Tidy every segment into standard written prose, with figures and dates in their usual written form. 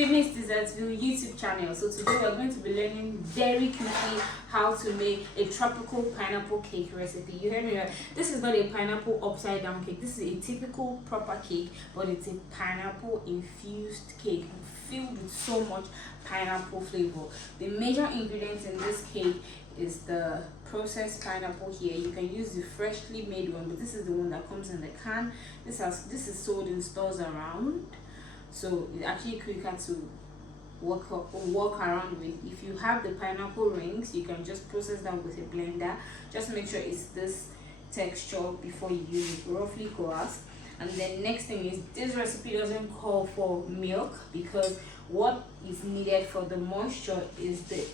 Famous Dessertsville YouTube channel. So today we're going to be learning very quickly how to make a tropical pineapple cake recipe. You heard me right? This is not a pineapple upside down cake. This is a typical proper cake, but it's a pineapple infused cake filled with so much pineapple flavor. The major ingredients in this cake is the processed pineapple here. You can use the freshly made one, but this is the one that comes in the can. This is sold in stores around, so it's actually quicker to walk around with. If you have the pineapple rings, you can just process that with a blender. Just make sure it's this texture before you use it, roughly coarse. And then next thing is, this recipe doesn't call for milk because what is needed for the moisture is the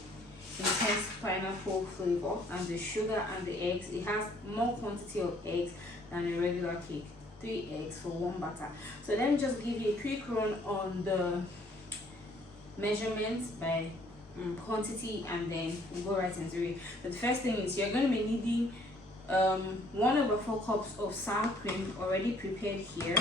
intense pineapple flavor and the sugar and the eggs. It has more quantity of eggs than a regular cake, 3 eggs for 1 batter. So let me just give you a quick run on the measurements by quantity, and then we'll go right into it. But the first thing is, you're going to be needing 1/4 cups of sour cream already prepared here.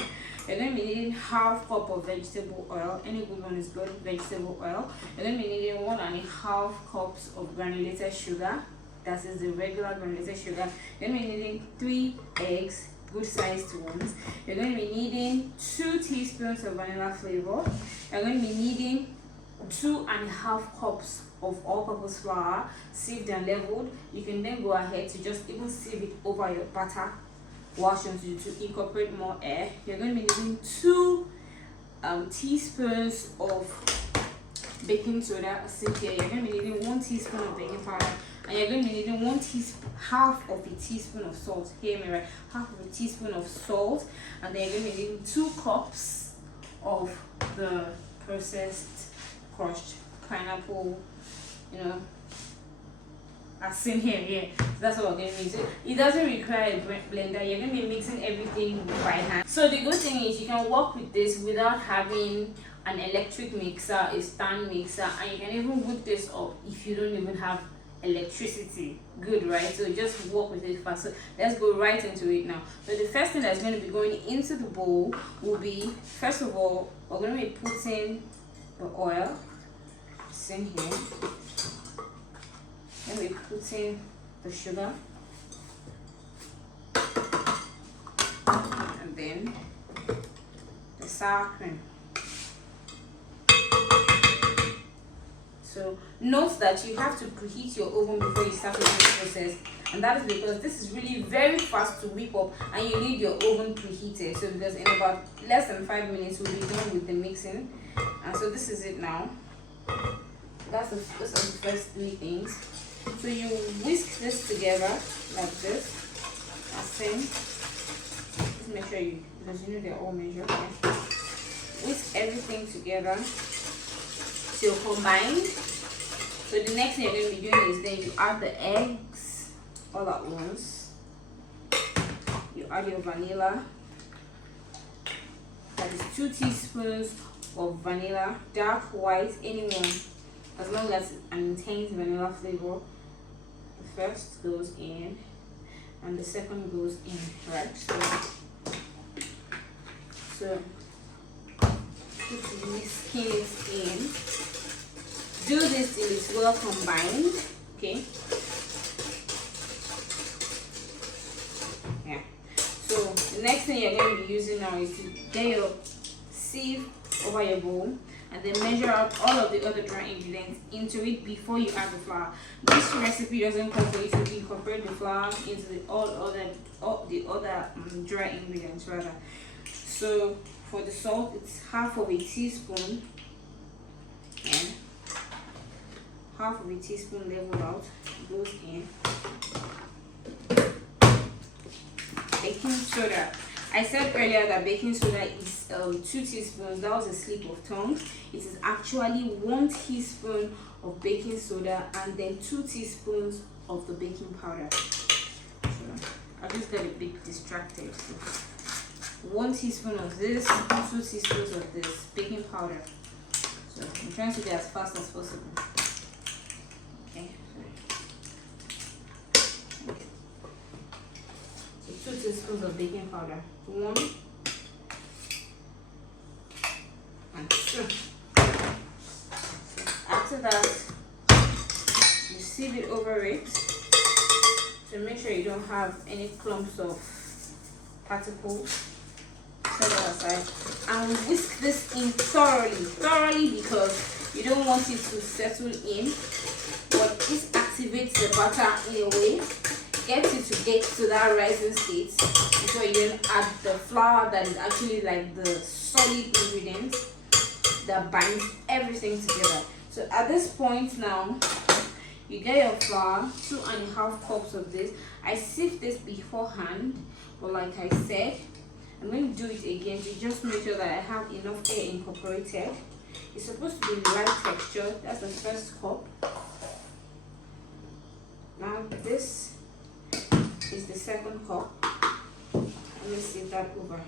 You're going to be needing 1/2 cup of vegetable oil. Any good one is good. Vegetable oil. You're going to be needing 1.5 cups of granulated sugar. That is the regular granulated sugar. You're going to be needing 3 eggs, good sized ones. You're going to be needing 2 teaspoons of vanilla flavor. You're going to be needing 2.5 cups of all-purpose flour, sieved and leveled. You can then go ahead to just even sieve it over your batter wash until to incorporate more air. You're going to be needing 2 teaspoons of baking soda. Here, you're going to be needing 1 teaspoon of baking powder, and you're going to be needing half of a teaspoon of salt. Hear me right? Half of a teaspoon of salt, and then you're going to be needing 2 cups of the processed crushed pineapple, as seen here. That's what we're going to use. It doesn't require a blender. You're going to be mixing everything by hand. So the good thing is, you can work with this without having an electric mixer, a stand mixer, and you can even whip this up if you don't even have electricity. Good, right? So just work with it fast. So let's go right into it now. So the first thing that's going to be going into the bowl will be, first of all, we're going to be putting the oil. It's in here. Then we put in the sugar, and then the sour cream. So note that you have to preheat your oven before you start with this process, and that is because this is really very fast to whip up, and you need your oven preheated. So because in about less than 5 minutes we'll be done with the mixing, and so this is it now. Those are the first 3 things. So you whisk this together like this, as same. Just make sure because they're all measured. Okay? Whisk everything together till combined. So the next thing you're going to be doing is, then you add the eggs all at once. You add your vanilla. That is 2 teaspoons of vanilla, dark, white, anyone, as long as an intense vanilla flavor. The first goes in and the second goes in, right? So put whisking it in. Do this till it's well combined. Okay. Yeah. So the next thing you're going to be using now is to get your sieve over your bowl, and then measure out all of the other dry ingredients into it before you add the flour. This recipe doesn't call for you to incorporate the flour into all the other dry ingredients rather. So for the salt, it's 1/2 teaspoon, and 1/2 teaspoon leveled out goes in. Baking soda. I said earlier that baking soda is 2 teaspoons. That was a slip of tongue. It is actually 1 teaspoon of baking soda and then 2 teaspoons of the baking powder. So I just got a bit distracted. So 1 teaspoon of this, 2 teaspoons of this baking powder. So I'm trying to be as fast as possible. Okay. So 2 teaspoons of baking powder. 1 and 2. after that, you sieve it over it. So make sure you don't have any clumps of particles. Set it aside and whisk this in thoroughly, because you don't want it to settle in, but this activates the butter in a way, gets it to get to that rising state before you then add the flour that is actually like the solid ingredient that binds everything together. So at this point now, you get your flour, 2.5 cups of this. I sieve this beforehand, but like I said, I'm going to do it again to just make sure that I have enough air incorporated. It's supposed to be light texture. That's the first cup. Now this is the second cup. Let me sieve that over.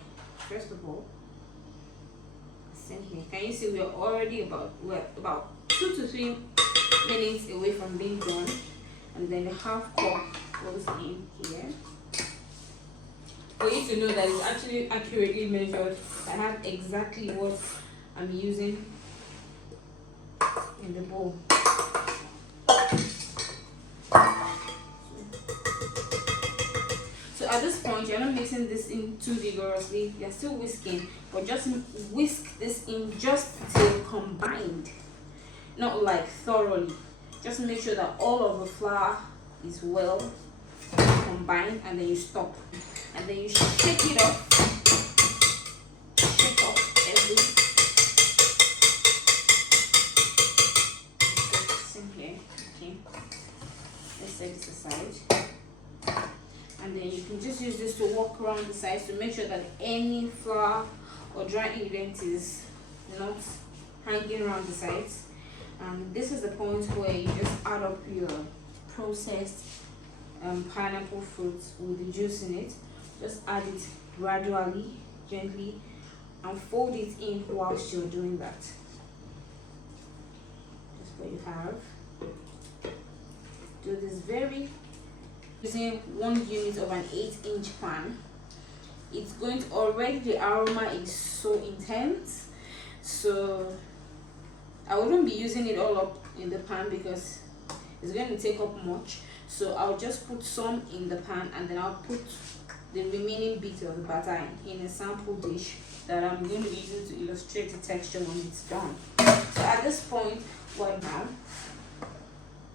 First of all, in here. Can you see we're about 2 to 3 minutes away from being done, and then the half cup goes in here. For you to know that it's actually accurately measured, I have exactly what I'm using in the bowl. So at this point, you're not mixing this in too vigorously, you're still whisking, but just whisk this in just till combined, not like thoroughly. Just make sure that all of the flour is well combined, and then you stop, and then you shake it up, shake up every. In here, okay. Let's set this aside. And then you can just use this to walk around the sides to make sure that any flour or dry ingredient is not hanging around the sides. And this is the point where you just add up your processed pineapple fruits with the juice in it. Just add it gradually, gently, and fold it in whilst you're doing that. Just what you have. Do this using 1 unit of an 8-inch pan. It's going to already, the aroma is so intense, so I wouldn't be using it all up in the pan because it's going to take up much. So I'll just put some in the pan, and then I'll put the remaining bit of the batter in a sample dish that I'm going to be using to illustrate the texture when it's done. So at this point, what now?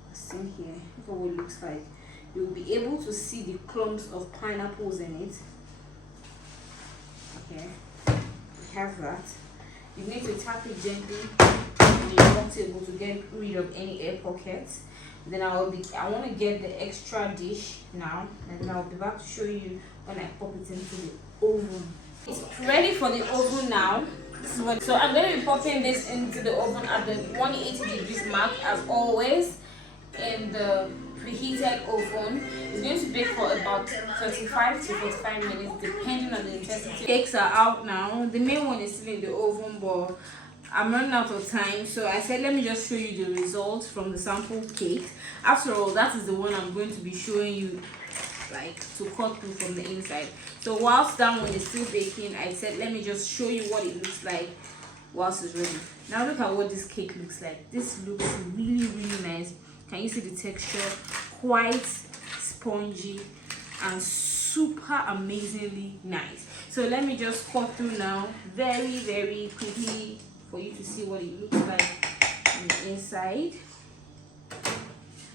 What's in here? Look at what it looks like. You'll be able to see the clumps of pineapples in it. Okay, we have that. You need to tap it gently on your work table to get rid of any air pockets. Then I want to get the extra dish now, and then I'll be back to show you when I pop it into the oven. It's ready for the oven now. So I'm going to be popping this into the oven at the 180 degrees mark as always in the preheated oven. It's going to bake for about 35 to 45 minutes depending on the intensity. Cakes are out now. The main one is still in the oven, but I'm running out of time, so I said let me just show you the results from the sample cake. After all, that is the one I'm going to be showing you, like, to cut through from the inside. So whilst that one is still baking, I said let me just show you what it looks like whilst it's ready. Now look at what this cake looks like. This looks really nice. Can you see the texture? Quite spongy and super amazingly nice. So let me just cut through now very quickly for you to see what it looks like on the inside.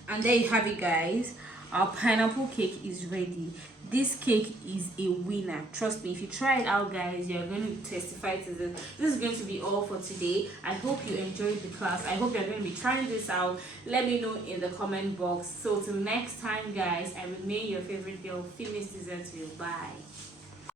And there you have it, guys. Our pineapple cake is ready. This cake is a winner. Trust me, if you try it out, guys, you're going to testify to this. This is going to be all for today. I hope you enjoyed the class. I hope you're going to be trying this out. Let me know in the comment box. So till next time, guys, I remain your favorite girl, Famous Dessertville. Bye.